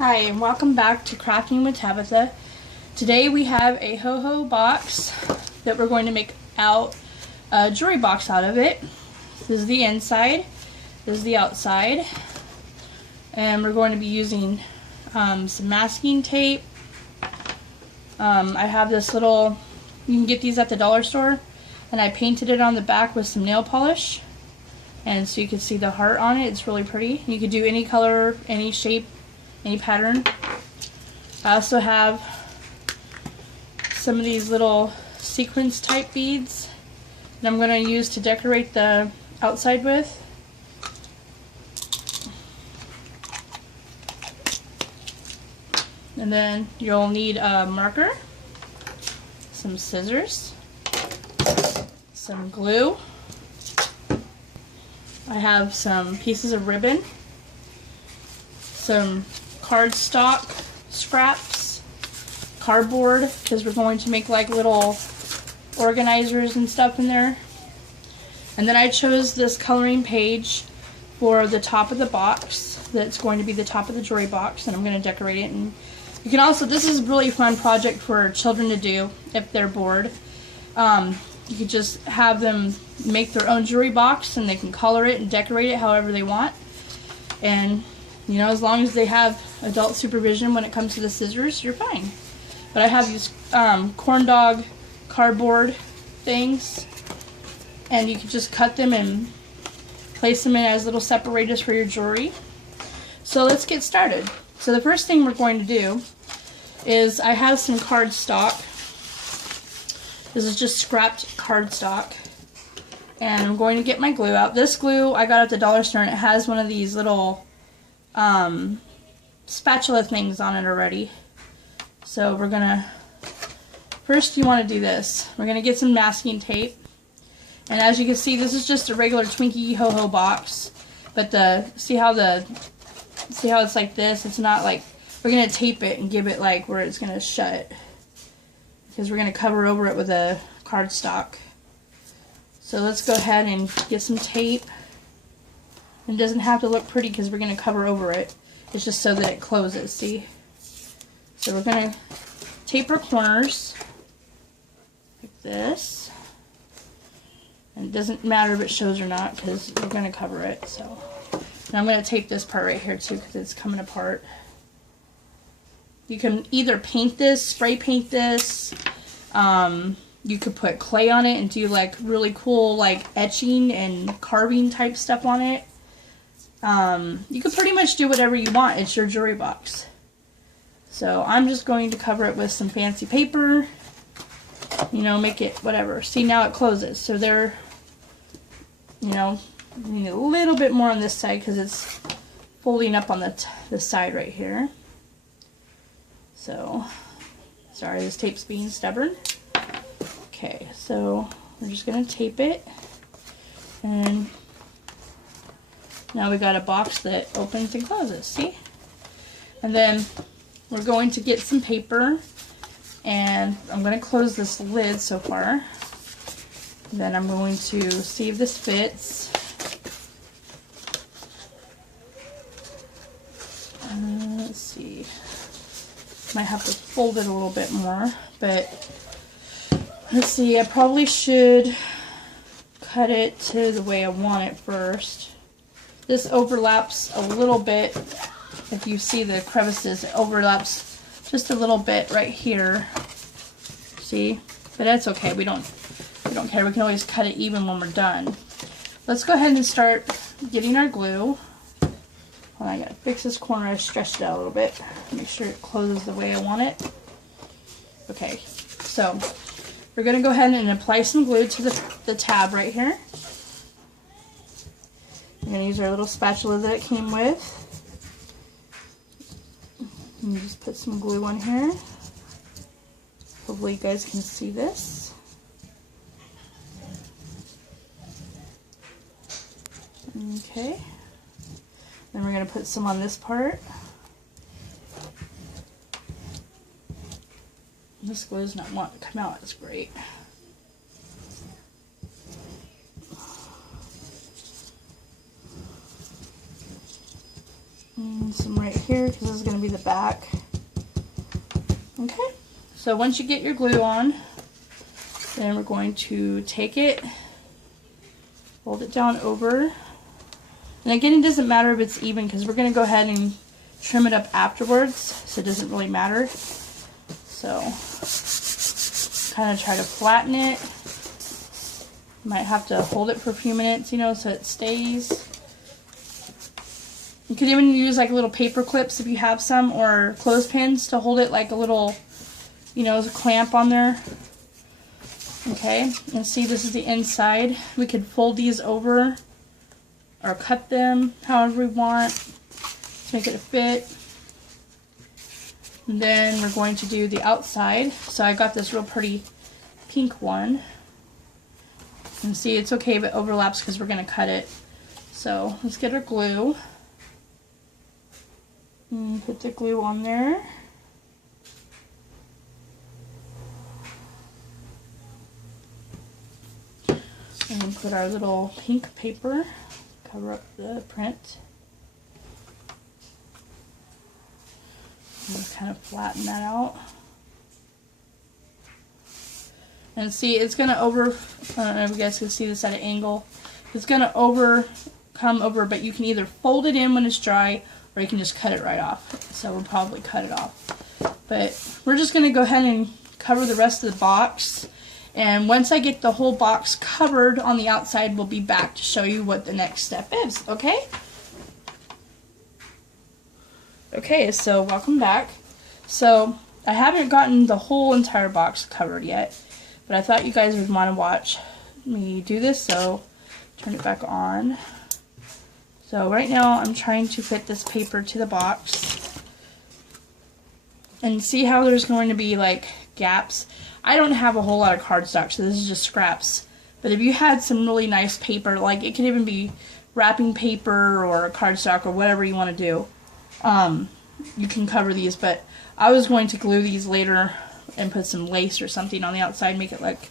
Hi, and welcome back to Crafting with Tabitha. Today we have a ho-ho box that we're going to make out a jewelry box out of it. This is the inside, this is the outside, and we're going to be using some masking tape. I have this little, you can get these at the dollar store, and I painted it on the back with some nail polish, and so you can see the heart on it. It's really pretty. You could do any color, any shape, any pattern. I also have some of these little sequence type beads that I'm going to use to decorate the outside with. And then you'll need a marker, some scissors, some glue. I have some pieces of ribbon, some cardstock scraps, cardboard, because we're going to make like little organizers and stuff in there. And then I chose this coloring page for the top of the box that's going to be the top of the jewelry box, and I'm going to decorate it. And you can also, this is a really fun project for children to do if they're bored. You could just have them make their own jewelry box, and they can color it and decorate it however they want. And you know, as long as they have adult supervision when it comes to the scissors, you're fine. But I have these corn dog cardboard things, and you can just cut them and place them in as little separators for your jewelry. So let's get started. So the first thing we're going to do is, I have some cardstock. This is just scrapped cardstock. And I'm going to get my glue out. This glue I got at the dollar store, and it has one of these little spatula things on it already. So we're gonna, first you want to do this. We're gonna get some masking tape, and as you can see, this is just a regular Twinkie ho-ho box, but see how it's like this? It's not like, we're gonna tape it and give it like where it's gonna shut, because we're gonna cover over it with a cardstock. So let's go ahead and get some tape. It doesn't have to look pretty because we're going to cover over it. It's just so that it closes, see? So we're going to tape our corners like this. And it doesn't matter if it shows or not because we're going to cover it. So, and I'm going to tape this part right here too because it's coming apart. You can either paint this, spray paint this. You could put clay on it and do like really cool like etching and carving type stuff on it. You can pretty much do whatever you want. It's your jewelry box. So I'm just going to cover it with some fancy paper. You know, make it whatever. See, now it closes. So there, you know, you need a little bit more on this side because it's folding up on the side right here. So, sorry, this tape's being stubborn. Okay, so we're just going to tape it. And now we got a box that opens and closes, see? And then we're going to get some paper, and I'm going to close this lid so far. Then I'm going to see if this fits. Let's see. Might have to fold it a little bit more, but let's see, I probably should cut it to the way I want it first. This overlaps a little bit. If you see the crevices, it overlaps just a little bit right here. See? But that's okay. We don't care. We can always cut it even when we're done. Let's go ahead and start getting our glue. Hold on, I gotta fix this corner. I stretched it out a little bit. Make sure it closes the way I want it. Okay, so we're gonna go ahead and apply some glue to the tab right here. We're going to use our little spatula that it came with. And you just put some glue on here. Hopefully you guys can see this. Okay. Then we're going to put some on this part. This glue does not want to come out. It's great. And some right here, because this is going to be the back. Okay, so once you get your glue on, then we're going to take it, fold it down over. And again, it doesn't matter if it's even, because we're going to go ahead and trim it up afterwards, so it doesn't really matter. So, kind of try to flatten it. You might have to hold it for a few minutes, you know, so it stays. You could even use like little paper clips if you have some, or clothespins to hold it like a little, you know, clamp on there. Okay, and see, this is the inside. We could fold these over or cut them however we want to make it fit. And then we're going to do the outside. So I got this real pretty pink one. And see, it's okay if it overlaps because we're going to cut it. So let's get our glue. And put the glue on there. And put our little pink paper, cover up the print. And kind of flatten that out. And see, it's going to I don't know if you guys can see this at an angle. It's going to come over, but you can either fold it in when it's dry, or you can just cut it right off. So we'll probably cut it off. But we're just going to go ahead and cover the rest of the box. And once I get the whole box covered on the outside, we'll be back to show you what the next step is, okay? Okay, so welcome back. So I haven't gotten the whole entire box covered yet, but I thought you guys would want to watch me do this, so turn it back on. So right now I'm trying to fit this paper to the box. And see how there's going to be like gaps? I don't have a whole lot of cardstock, so this is just scraps. But if you had some really nice paper, like it could even be wrapping paper or cardstock or whatever you want to do, you can cover these. But I was going to glue these later and put some lace or something on the outside, make it like,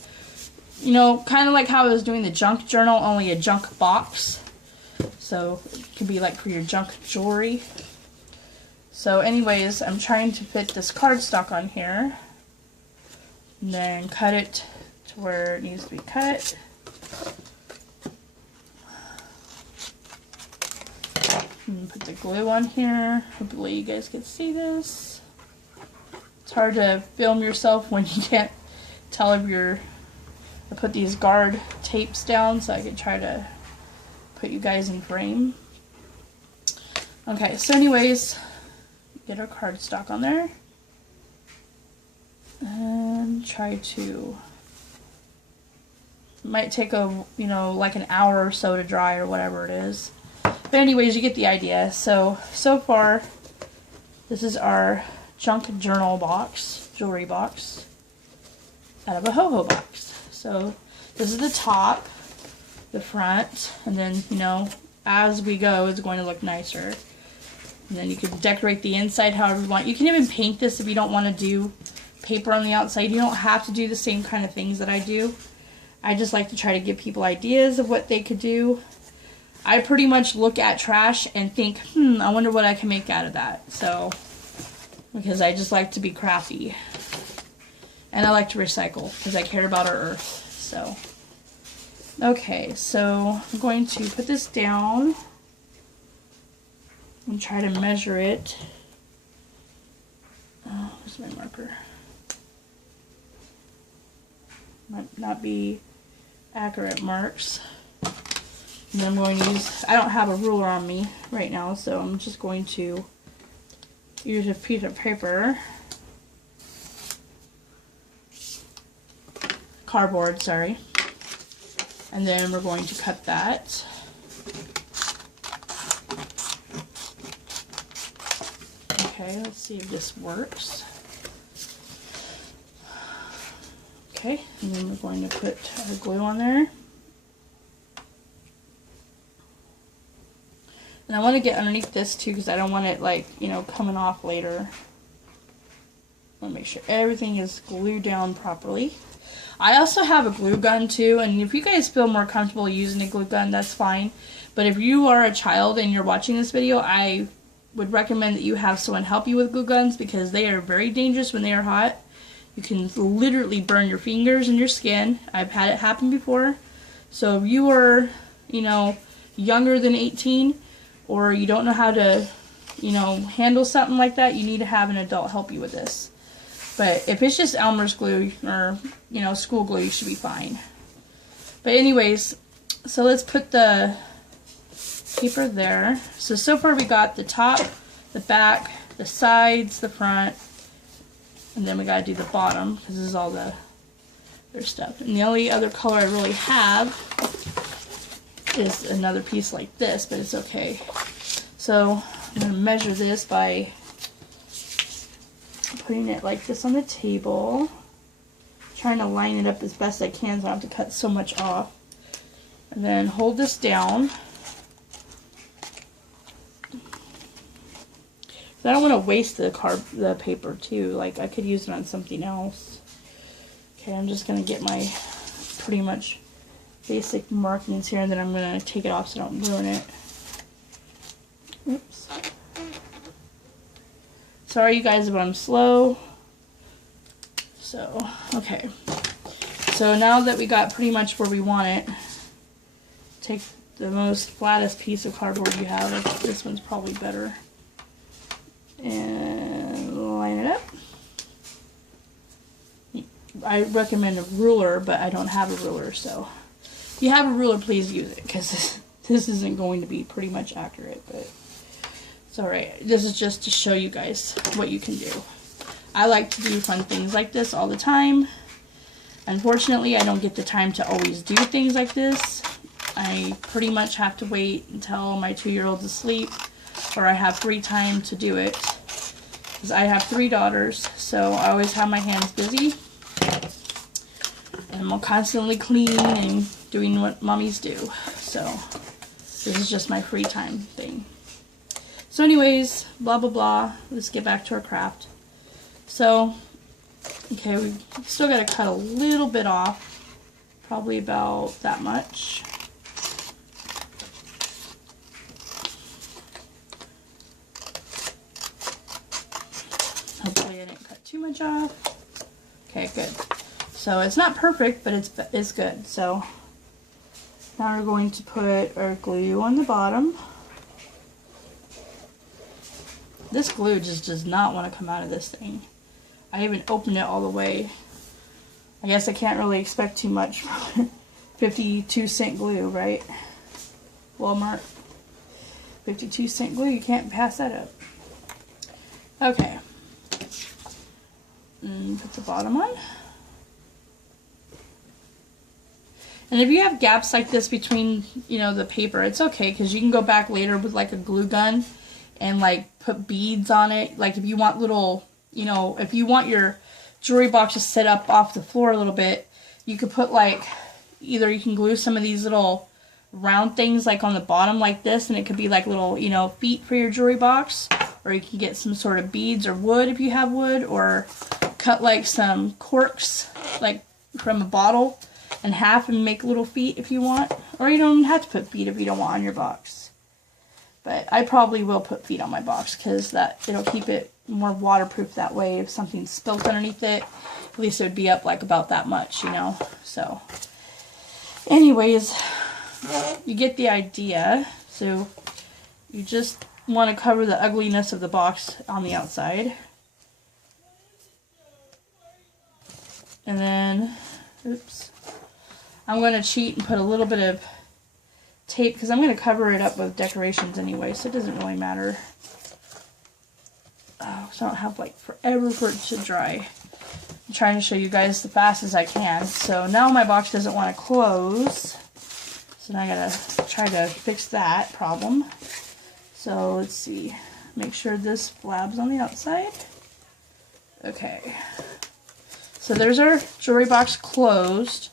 you know, kind of like how I was doing the junk journal, only a junk box. So it could be like for your junk jewelry. So anyways, I'm trying to fit this cardstock on here. And then cut it to where it needs to be cut. And put the glue on here. Hopefully you guys can see this. It's hard to film yourself when you can't tell if you're... I put these guard tapes down so I can try to put you guys in frame. Okay, so anyways, get our cardstock on there. And try to, might take a, you know, like an hour or so to dry or whatever it is. But anyways, you get the idea. So far, this is our junk journal box, jewelry box, out of a ho-ho box. So this is the top, the front, and then, you know, as we go, it's going to look nicer. And then you can decorate the inside however you want. You can even paint this if you don't want to do paper on the outside. You don't have to do the same kind of things that I do. I just like to try to give people ideas of what they could do. I pretty much look at trash and think, I wonder what I can make out of that. So, because I just like to be crafty. And I like to recycle because I care about our earth. So, okay, so I'm going to put this down and try to measure it. Oh, where's my marker? Might not be accurate marks. And then I'm going to use, I don't have a ruler on me right now, so I'm just going to use a piece of paper. Cardboard, sorry. And then we're going to cut that. Okay, let's see if this works. Okay, and then we're going to put our glue on there. And I want to get underneath this too because I don't want it like, you know, coming off later. I want to make sure everything is glued down properly. I also have a glue gun too, and if you guys feel more comfortable using a glue gun, that's fine. But if you are a child and you're watching this video, I would recommend that you have someone help you with glue guns because they are very dangerous when they are hot. You can literally burn your fingers and your skin. I've had it happen before. So if you are, you know, younger than 18 or you don't know how to, you know, handle something like that, you need to have an adult help you with this. But if it's just Elmer's glue or, you know, school glue, you should be fine. But anyways, so let's put the paper there. So far we got the top, the back, the sides, the front, and then we gotta do the bottom because this is all the other stuff. And the only other color I really have is another piece like this, but it's okay. So I'm gonna measure this by putting it like this on the table, trying to line it up as best I can so I don't have to cut so much off. And then hold this down. I don't want to waste the paper too. Like I could use it on something else. Okay, I'm just gonna get my pretty much basic markings here, and then I'm gonna take it off so I don't ruin it. Oops. Sorry you guys if I'm slow. So, okay. So now that we got pretty much where we want it, take the most flattest piece of cardboard you have. This one's probably better. And line it up. I recommend a ruler, but I don't have a ruler, so if you have a ruler, please use it, because this isn't going to be pretty much accurate, but it's alright. This is just to show you guys what you can do. I like to do fun things like this all the time. Unfortunately, I don't get the time to always do things like this. I pretty much have to wait until my 2-year-old's asleep, or I have free time to do it. Because I have 3 daughters, so I always have my hands busy. And I'm constantly cleaning and doing what mommies do. So this is just my free time thing. So anyways, blah blah blah. Let's get back to our craft. So, okay, we still got to cut a little bit off. Probably about that much. Hopefully I didn't cut too much off. Okay, good. So it's not perfect, but it's good. So now we're going to put our glue on the bottom. This glue just does not want to come out of this thing. I haven't opened it all the way. I guess I can't really expect too much from 52-cent glue, right? Walmart. 52-cent glue, you can't pass that up. Okay. And put the bottom on. And if you have gaps like this between, you know, the paper, it's okay, because you can go back later with like a glue gun and like put beads on it. Like if you want little, you know, if you want your jewelry box to sit up off the floor a little bit, you could put like, either you can glue some of these little round things like on the bottom like this, and it could be like little, you know, feet for your jewelry box, or you can get some sort of beads or wood if you have wood, or cut like some corks like from a bottle in half and make little feet if you want. Or you don't have to put feet if you don't want on your box. But I probably will put feet on my box because it'll keep it more waterproof that way. If something spilt underneath it, at least it would be up like about that much, you know. So anyways, you get the idea. So you just want to cover the ugliness of the box on the outside. And then, oops, I'm going to cheat and put a little bit of tape because I'm going to cover it up with decorations anyway, so it doesn't really matter. Oh, so I don't have like forever for it to dry. I'm trying to show you guys the fastest I can. So now my box doesn't want to close. So now I gotta try to fix that problem. So let's see. Make sure this flab's on the outside. Okay. So there's our jewelry box closed.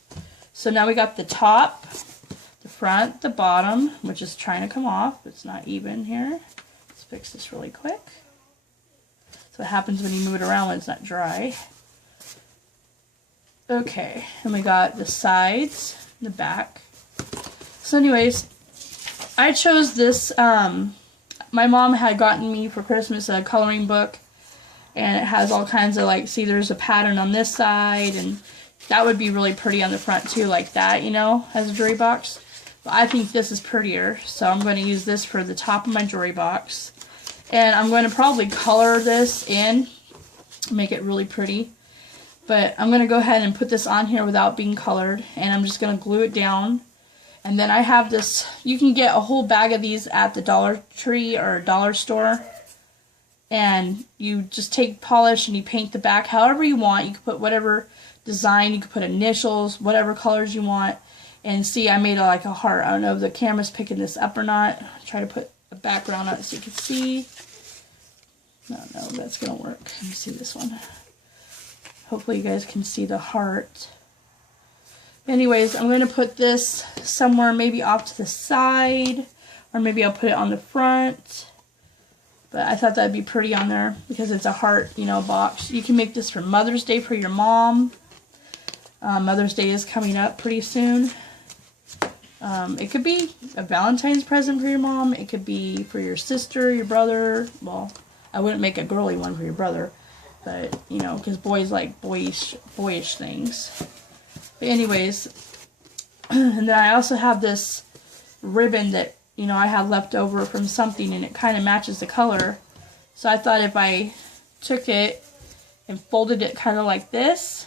So now we got the top, the front, the bottom, which is trying to come off. It's not even here. Let's fix this really quick. So what happens when you move it around when it's not dry. Okay, and we got the sides, the back. So anyways, I chose this, my my mom had gotten me for Christmas a coloring book, and it has all kinds of, like, see, there's a pattern on this side, and that would be really pretty on the front too, like that, you know, as a jewelry box. But I think this is prettier, so I'm going to use this for the top of my jewelry box. And I'm going to probably color this in, make it really pretty. But I'm going to go ahead and put this on here without being colored, and I'm just going to glue it down. And then I have this, you can get a whole bag of these at the Dollar Tree or Dollar Store. And you just take polish and you paint the back however you want. You can put whatever design, you can put initials, whatever colors you want. And see, I made like a heart. I don't know if the camera's picking this up or not. I'll try to put a background on it so you can see. No, that's going to work. Let me see this one. Hopefully you guys can see the heart. Anyways, I'm going to put this somewhere maybe off to the side, or maybe I'll put it on the front. But I thought that'd be pretty on there because it's a heart, you know, box. You can make this for Mother's Day for your mom. Mother's Day is coming up pretty soon. It could be a Valentine's present for your mom. It could be for your sister, your brother. Well, I wouldn't make a girly one for your brother, but, you know, because boys like boyish things. But anyways, and then I also have this ribbon that, you know, I had left over from something, and it kind of matches the color. So I thought if I took it and folded it kind of like this,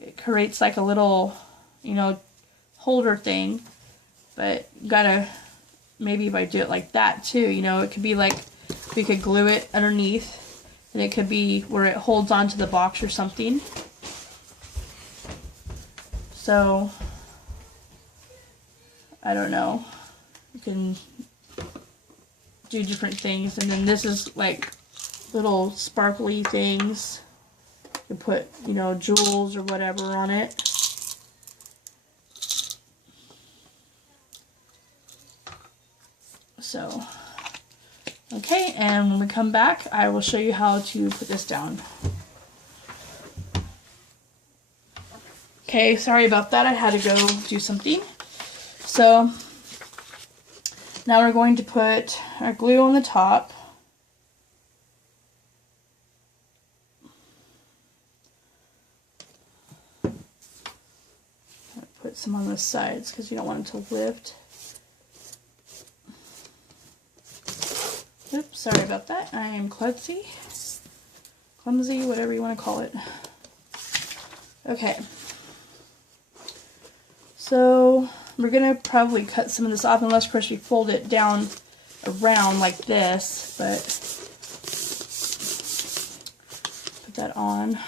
it creates like a little, you know, holder thing. But you gotta, maybe if I do it like that too, you know, it could be like, we could glue it underneath, and it could be where it holds onto the box or something. So, I don't know. You can do different things. And then this is like little sparkly things. You put, you know, jewels or whatever on it. So, okay, and when we come back, I will show you how to put this down. Okay, sorry about that. I had to go do something. So, now we're going to put our glue on the top. Put some on the sides because you don't want it to lift. Oops, sorry about that. I am clumsy, whatever you want to call it. Okay. So, we're going to probably cut some of this off, unless, of course, we fold it down around like this, but put that on.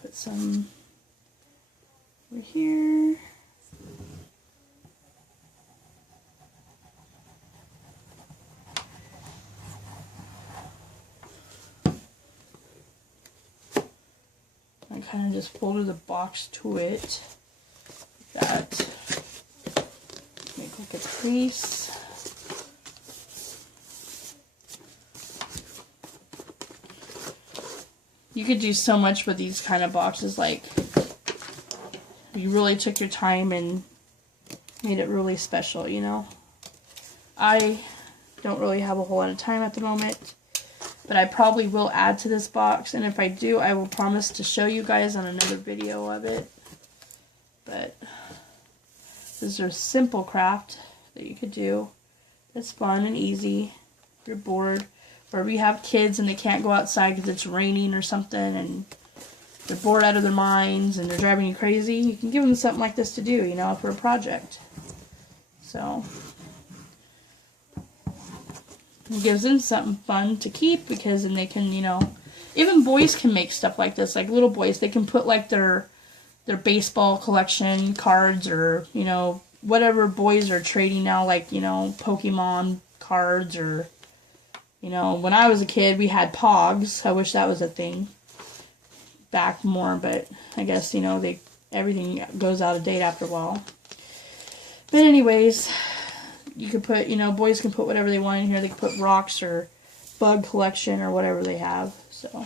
Put some over here. I kind of just folded the box to it. Like that. Make like a crease. You could do so much with these kind of boxes, like you really took your time and made it really special, you know. I don't really have a whole lot of time at the moment, but I probably will add to this box, and if I do, I will promise to show you guys on another video of it. But this is a simple craft that you could do. It's fun and easy. If you're bored, or if you have kids and they can't go outside because it's raining or something, and they're bored out of their minds and they're driving you crazy, you can give them something like this to do, you know, for a project. So it gives them something fun to keep, because then they can, you know, even boys can make stuff like this. Like little boys, they can put like their baseball collection cards, or, you know, whatever boys are trading now, like, you know, Pokemon cards, or, you know, when I was a kid we had Pogs. I wish that was a thing back more, but I guess, you know, everything goes out of date after a while. But anyways, you could put, you know, boys can put whatever they want in here. They can put rocks or bug collection or whatever they have. So,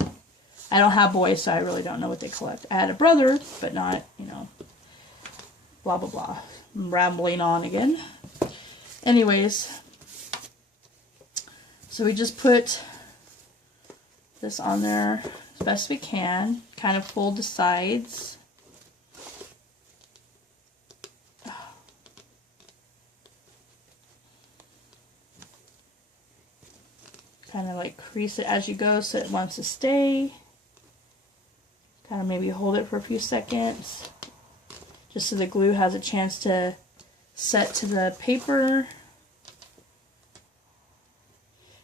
I don't have boys, so I really don't know what they collect. I had a brother, but not, you know, blah, blah, blah. I'm rambling on again. Anyways, So we just put this on there as best we can, kind of fold the sides. Kind of like crease it as you go so it wants to stay. Kind of maybe hold it for a few seconds, just so the glue has a chance to set to the paper.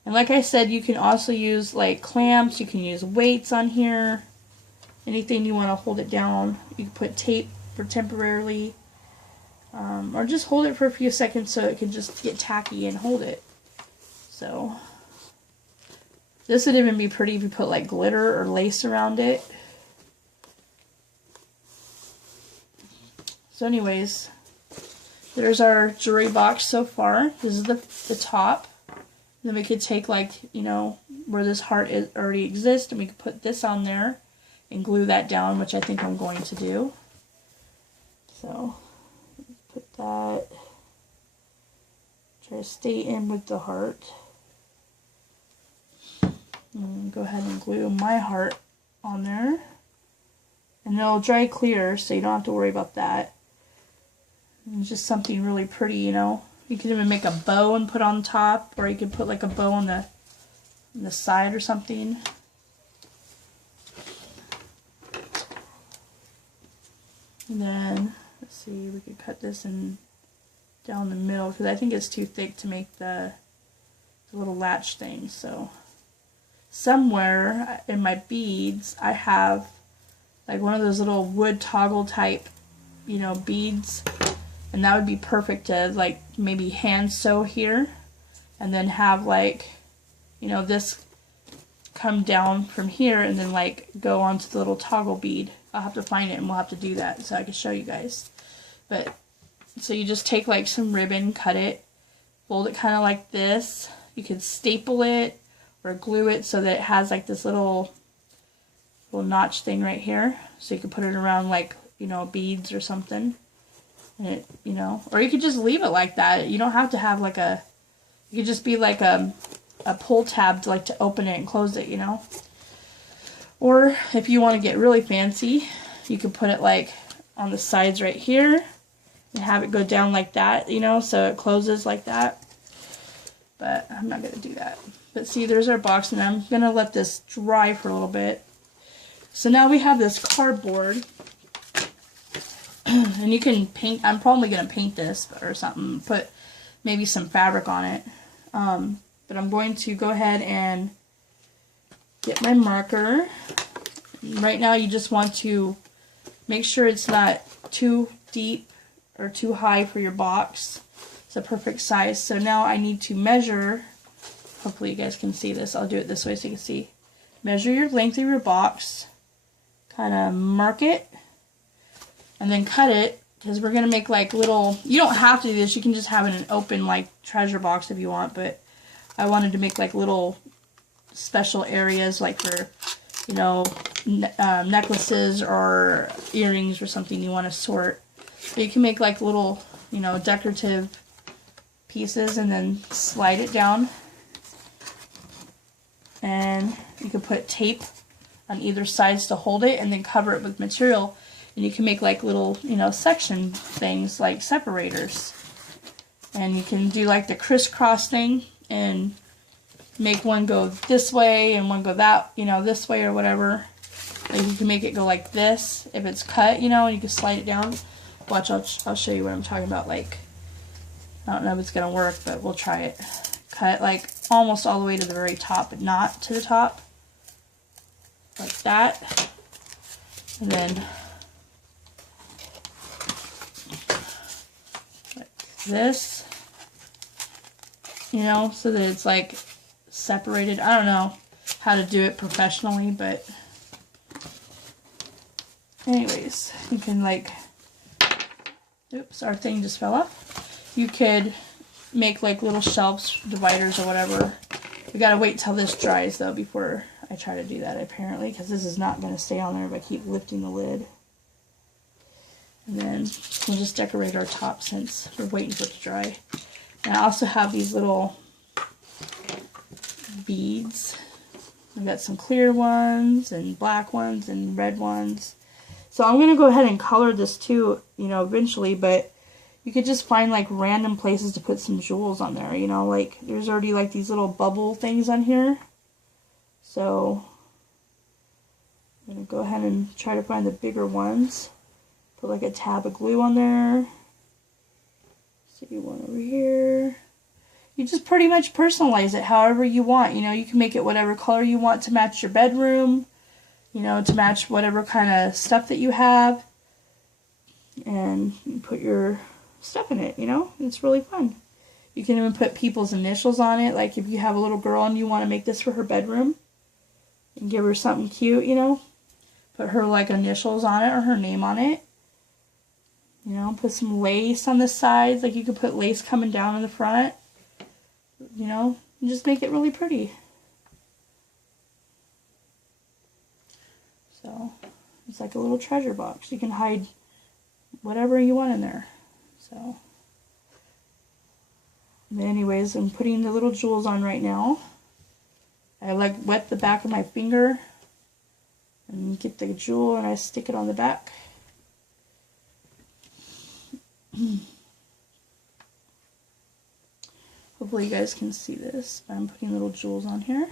And like I said, you can also use like clamps, you can use weights on here, anything you want to hold it down. You can put tape for temporarily, or just hold it for a few seconds so it can just get tacky and hold it. So this would even be pretty if you put like glitter or lace around it. So anyways, there's our jewelry box so far. This is the top. Then we could take, like, you know, where this heart already exists, and we could put this on there and glue that down, which I think I'm going to do. So, put that. Try to stay in with the heart. And go ahead and glue my heart on there. And it'll dry clear, so you don't have to worry about that. And it's just something really pretty, you know. You could even make a bow and put on top, or you could put like a bow on the side or something. And then, let's see, we could cut this in down the middle, because I think it's too thick to make the little latch thing. So somewhere in my beads, I have like one of those little wood toggle type, you know, beads. And that would be perfect to, like, maybe hand sew here, and then have, like, you know, this come down from here and then, like, go onto the little toggle bead. I'll have to find it and we'll have to do that so I can show you guys. But, so you just take, like, some ribbon, cut it, fold it kind of like this. You can staple it or glue it so that it has, like, this little notch thing right here. So you can put it around, like, you know, beads or something. It, you know, or you could just leave it like that. You don't have to have like a, you could just be like a pull tab to, like, to open it and close it, you know. Or if you want to get really fancy, you could put it like on the sides right here and have it go down like that, you know, so it closes like that. But I'm not going to do that. But see, there's our box, and I'm going to let this dry for a little bit. So now we have this cardboard. And you can paint, I'm probably going to paint this or something, put maybe some fabric on it. But I'm going to go ahead and get my marker. Right now you just want to make sure it's not too deep or too high for your box. It's a perfect size. So now I need to measure, hopefully you guys can see this, I'll do it this way so you can see. Measure your length of your box, kind of mark it, and then cut it, because we're going to make like little, you don't have to do this, you can just have it in an open like treasure box if you want, but I wanted to make like little special areas like for, you know, necklaces or earrings or something you want to sort. But you can make like little, you know, decorative pieces and then slide it down. And you can put tape on either sides to hold it and then cover it with material. And you can make like little, you know, section things like separators. And you can do like the crisscross thing and make one go this way and one go that, you know, this way or whatever. Like you can make it go like this if it's cut, you know, and you can slide it down. Watch, I'll show you what I'm talking about. Like, I don't know if it's going to work, but we'll try it. Cut like almost all the way to the very top, but not to the top. Like that. And then this, you know, so that it's like separated. I don't know how to do it professionally, but anyways, you can like, oops, our thing just fell off. You could make like little shelves, dividers or whatever. We gotta wait till this dries though before I try to do that apparently, because this is not gonna stay on there if I keep lifting the lid. And then we'll just decorate our top since we're waiting for it to dry. And I also have these little beads. I've got some clear ones and black ones and red ones. So I'm going to go ahead and color this too, you know, eventually, but you could just find like random places to put some jewels on there, you know, like there's already like these little bubble things on here. So I'm going to go ahead and try to find the bigger ones. Put like a tab of glue on there. See one over here. You just pretty much personalize it however you want. You know, you can make it whatever color you want to match your bedroom. You know, to match whatever kind of stuff that you have. And you put your stuff in it, you know. It's really fun. You can even put people's initials on it. Like if you have a little girl and you want to make this for her bedroom. And give her something cute, you know. Put her like initials on it or her name on it. You know, put some lace on the sides. Like you could put lace coming down in the front. You know, and just make it really pretty. So, it's like a little treasure box. You can hide whatever you want in there. So, anyways, I'm putting the little jewels on right now. I like wet the back of my finger and get the jewel and I stick it on the back. Hopefully you guys can see this. I'm putting little jewels on here.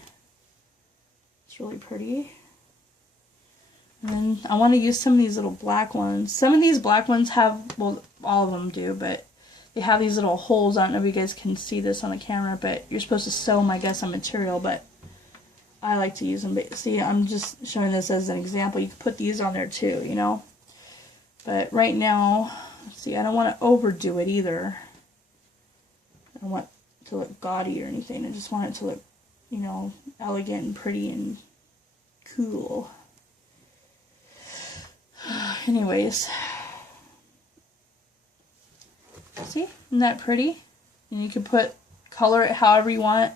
It's really pretty. And then I want to use some of these little black ones. Some of these black ones have, well, all of them do, but they have these little holes. I don't know if you guys can see this on the camera, but you're supposed to sew them, I guess, on material, but I like to use them. But see, I'm just showing this as an example. You can put these on there too, you know. But right now, see, I don't want to overdo it either. I don't want it to look gaudy or anything. I just want it to look, you know, elegant and pretty and cool. Anyways, see, isn't that pretty? And you can color it however you want.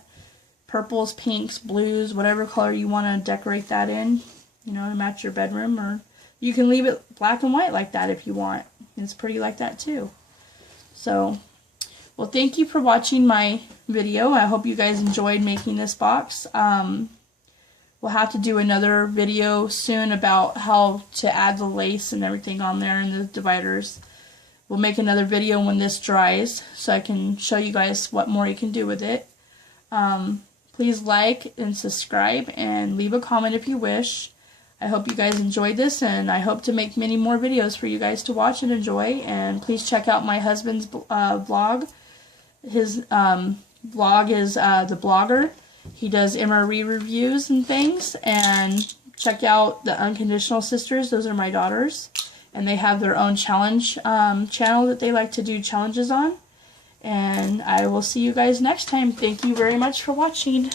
Purples, pinks, blues, whatever color you want to decorate that in, you know, to match your bedroom. Or you can leave it black and white like that if you want. It's pretty like that too. So, well, thank you for watching my video. I hope you guys enjoyed making this box. We'll have to do another video soon about how to add the lace and everything on there and the dividers. We'll make another video when this dries so I can show you guys what more you can do with it. Please like and subscribe and leave a comment if you wish. I hope you guys enjoyed this, and I hope to make many more videos for you guys to watch and enjoy. And please check out my husband's vlog. His vlog is The Blogger. He does MRE reviews and things. And check out the Unconditional Sisters. Those are my daughters. And they have their own challenge channel that they like to do challenges on. And I will see you guys next time. Thank you very much for watching.